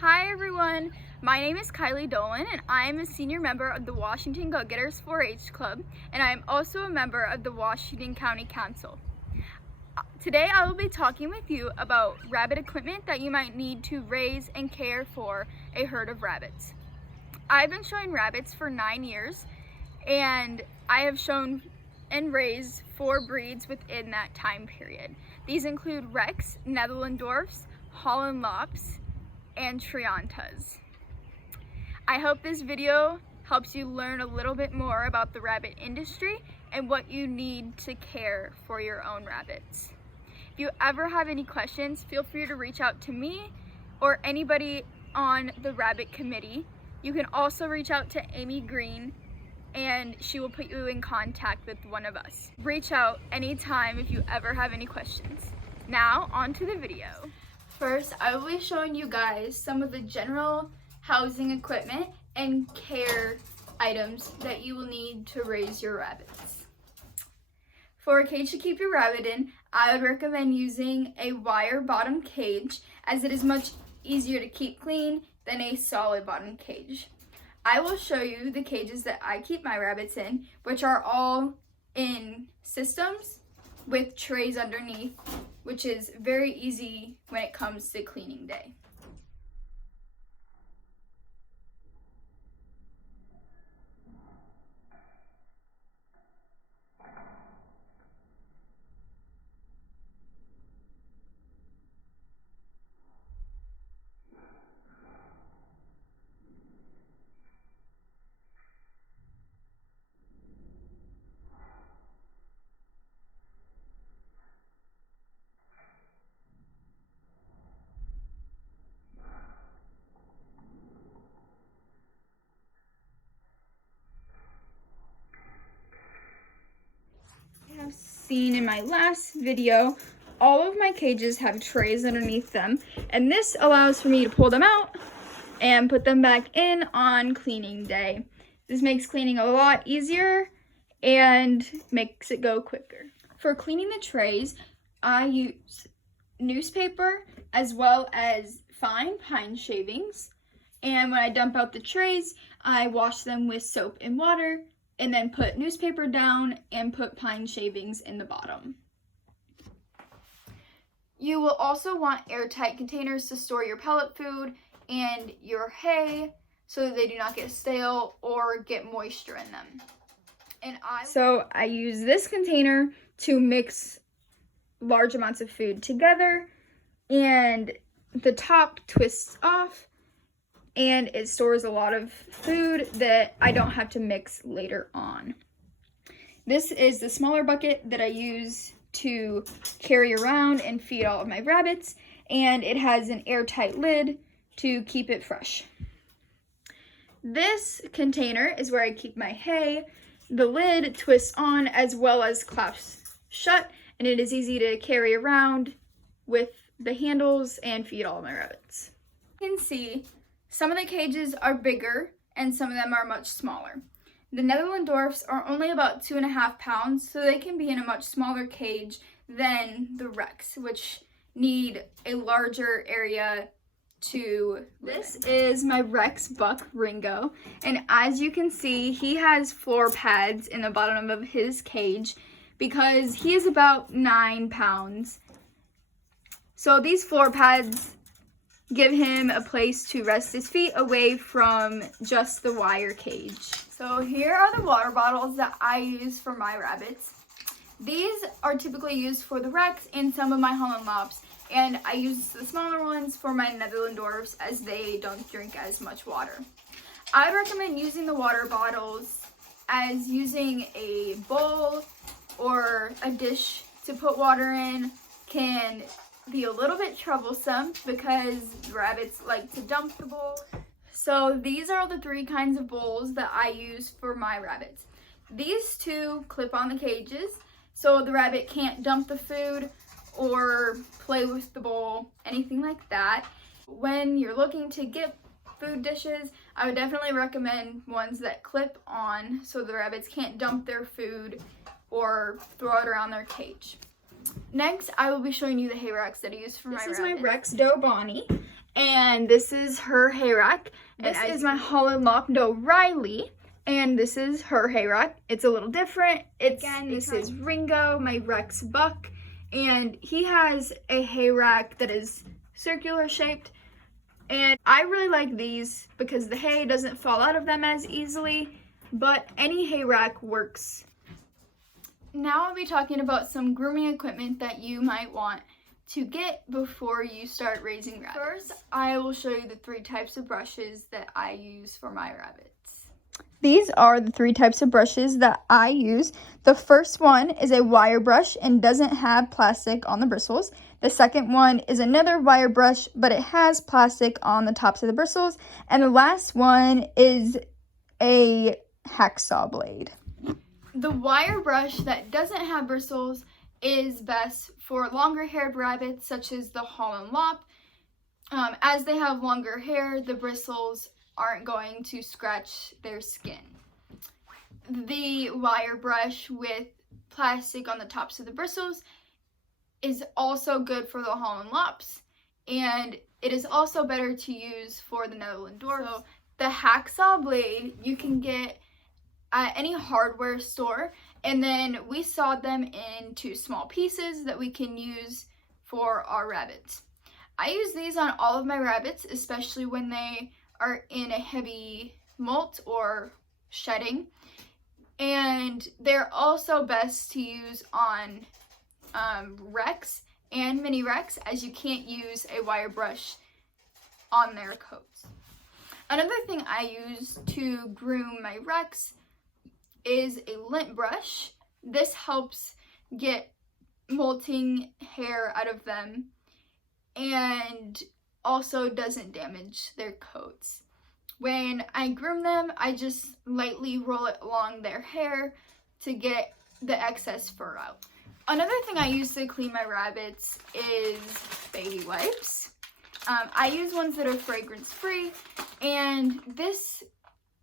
Hi everyone, my name is Kyleigh Dolan and I am a senior member of the Washington Go-Getters 4-H Club, and I am also a member of the Washington County Council. Today I will be talking with you about rabbit equipment that you might need to raise and care for a herd of rabbits. I've been showing rabbits for 9 years and I have shown and raised 4 breeds within that time period. These include Rex, Netherland Dwarfs, Holland Lops, and Triantas. I hope this video helps you learn a little bit more about the rabbit industry and what you need to care for your own rabbits. If you ever have any questions, feel free to reach out to me or anybody on the rabbit committee. You can also reach out to Amy Green and she will put you in contact with one of us. Reach out anytime if you ever have any questions. Now, on to the video. First, I will be showing you guys some of the general housing equipment and care items that you will need to raise your rabbits. For a cage to keep your rabbit in, I would recommend using a wire bottom cage, as it is much easier to keep clean than a solid bottom cage. I will show you the cages that I keep my rabbits in, which are all in systems with trays underneath, which is very easy when it comes to cleaning day. Seen in my last video, all of my cages have trays underneath them, and this allows for me to pull them out and put them back in on cleaning day. This makes cleaning a lot easier and makes it go quicker. For cleaning the trays, I use newspaper as well as fine pine shavings, and when I dump out the trays, I wash them with soap and water and then put newspaper down and put pine shavings in the bottom. You will also want airtight containers to store your pellet food and your hay so that they do not get stale or get moisture in them. So I use this container to mix large amounts of food together, and the top twists off and it stores a lot of food that I don't have to mix later on. This is the smaller bucket that I use to carry around and feed all of my rabbits, and it has an airtight lid to keep it fresh. This container is where I keep my hay. The lid twists on as well as clasps shut, and it is easy to carry around with the handles and feed all of my rabbits. You can see some of the cages are bigger and some of them are much smaller. The Netherland Dwarfs are only about 2.5 pounds, so they can be in a much smaller cage than the Rex, which need a larger area to live in. This is my Rex buck Ringo, and as you can see, he has floor pads in the bottom of his cage because he is about 9 pounds. So these floor pads give him a place to rest his feet away from just the wire cage. So here are the water bottles that I use for my rabbits. These are typically used for the Rex and some of my Holland Lops, and I use the smaller ones for my Netherland Dwarfs as they don't drink as much water. I'd recommend using the water bottles as using a bowl or a dish to put water in can be a little bit troublesome because rabbits like to dump the bowl. So these are the 3 kinds of bowls that I use for my rabbits. These 2 clip on the cages so the rabbit can't dump the food or play with the bowl, anything like that. When you're looking to get food dishes, I would definitely recommend ones that clip on so the rabbits can't dump their food or throw it around their cage. Next, I will be showing you the hay racks that I use for my rabbits. This is my Rex Doe Bonnie, And this is her hay rack. This is my Holland Locked O'Reilly. And this is her hay rack. It's a little different. This is Ringo, my Rex Buck. And he has a hay rack that is circular shaped. And I really like these because the hay doesn't fall out of them as easily, but any hay rack works. Now I'll be talking about some grooming equipment that you might want to get before you start raising rabbits. First, I will show you the 3 types of brushes that I use for my rabbits. These are the 3 types of brushes that I use. The first one is a wire brush and doesn't have plastic on the bristles. The second one is another wire brush, but it has plastic on the tops of the bristles. And the last one is a hacksaw blade. The wire brush that doesn't have bristles is best for longer haired rabbits such as the Holland Lop. As they have longer hair, the bristles aren't going to scratch their skin. The wire brush with plastic on the tops of the bristles is also good for the Holland Lops, and it is also better to use for the Netherland Dwarf. So the Hacksaw Blade you can get at any hardware store, and then we sawed them into small pieces that we can use for our rabbits. I use these on all of my rabbits, especially when they are in a heavy molt or shedding, and they're also best to use on Rex and mini Rex, as you can't use a wire brush on their coats. Another thing I use to groom my Rex is a lint brush. This helps get molting hair out of them and also doesn't damage their coats. When I groom them, I just lightly roll it along their hair to get the excess fur out. Another thing I use to clean my rabbits is baby wipes. I use ones that are fragrance free, and this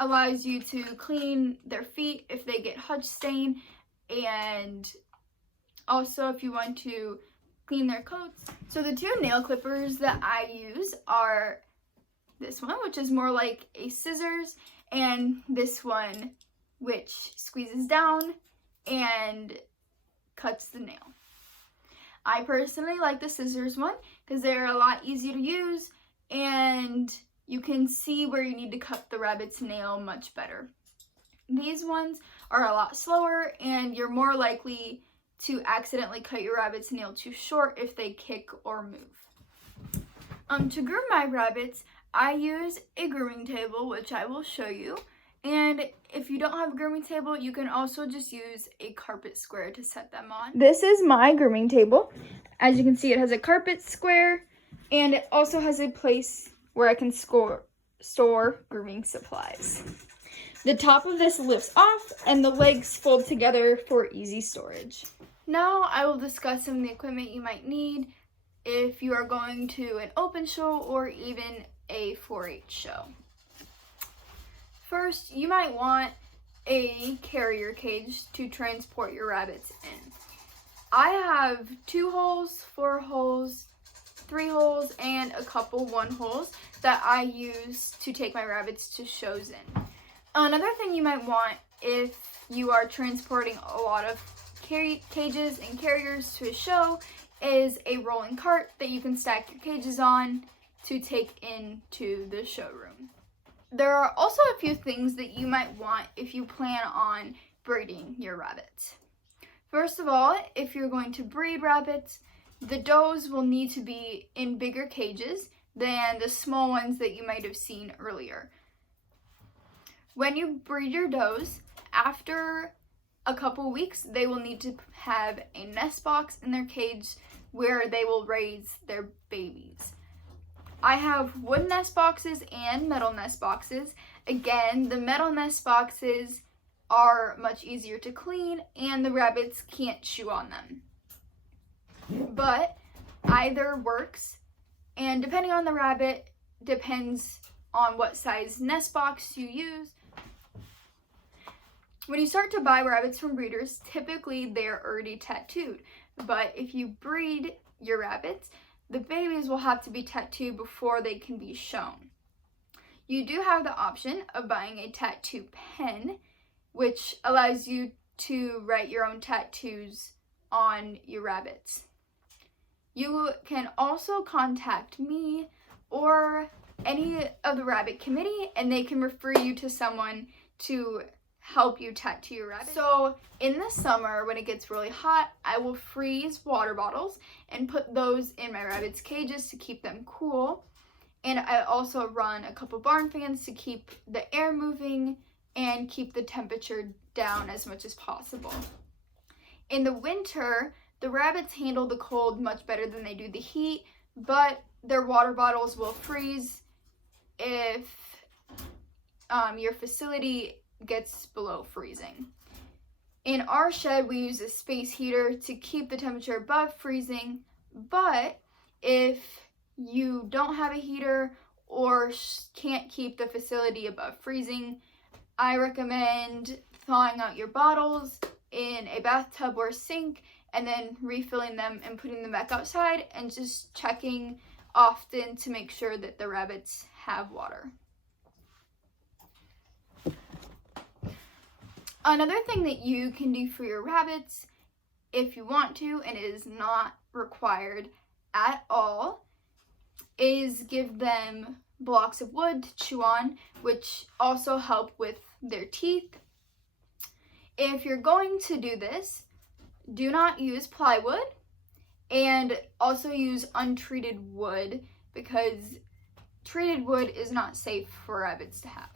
allows you to clean their feet if they get hudge stain, and also if you want to clean their coats. So the 2 nail clippers that I use are this one, which is more like a scissors, and this one, which squeezes down and cuts the nail. I personally like the scissors one because they're a lot easier to use, and you can see where you need to cut the rabbit's nail much better. These ones are a lot slower, and you're more likely to accidentally cut your rabbit's nail too short if they kick or move. To groom my rabbits, I use a grooming table, which I will show you. And if you don't have a grooming table, you can also just use a carpet square to set them on. This is my grooming table. As you can see, it has a carpet square, and it also has a place where I can store grooming supplies. The top of this lifts off, and the legs fold together for easy storage. Now I will discuss some of the equipment you might need if you are going to an open show or even a 4-H show. First, you might want a carrier cage to transport your rabbits in. I have 2 holes, 4 holes, 3 holes, and a couple 1 holes that I use to take my rabbits to shows in. Another thing you might want if you are transporting a lot of cages and carriers to a show is a rolling cart that you can stack your cages on to take into the showroom. There are also a few things that you might want if you plan on breeding your rabbits. First of all, if you're going to breed rabbits, the does will need to be in bigger cages than the small ones that you might have seen earlier. When you breed your does, after a couple weeks, they will need to have a nest box in their cage where they will raise their babies. I have wood nest boxes and metal nest boxes. Again, the metal nest boxes are much easier to clean and the rabbits can't chew on them. But either works, and depending on the rabbit, depends on what size nest box you use. When you start to buy rabbits from breeders, typically they're already tattooed. But if you breed your rabbits, the babies will have to be tattooed before they can be shown. You do have the option of buying a tattoo pen, which allows you to write your own tattoos on your rabbits. You can also contact me or any of the rabbit committee, and they can refer you to someone to help you tattoo your rabbit. So in the summer, when it gets really hot, I will freeze water bottles and put those in my rabbits' cages to keep them cool. And I also run a couple barn fans to keep the air moving and keep the temperature down as much as possible. In the winter, the rabbits handle the cold much better than they do the heat, but their water bottles will freeze if your facility gets below freezing. In our shed, we use a space heater to keep the temperature above freezing, but if you don't have a heater or can't keep the facility above freezing, I recommend thawing out your bottles in a bathtub or sink and then refilling them and putting them back outside and just checking often to make sure that the rabbits have water. Another thing that you can do for your rabbits, if you want to, and it is not required at all, is give them blocks of wood to chew on, which also help with their teeth. If you're going to do this, do not use plywood, and also use untreated wood, because treated wood is not safe for rabbits to have.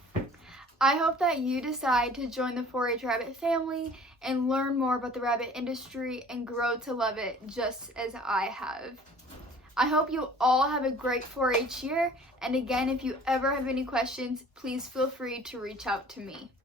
I hope that you decide to join the 4-H rabbit family and learn more about the rabbit industry and grow to love it just as I have. I hope you all have a great 4-H year, and again, if you ever have any questions, please feel free to reach out to me.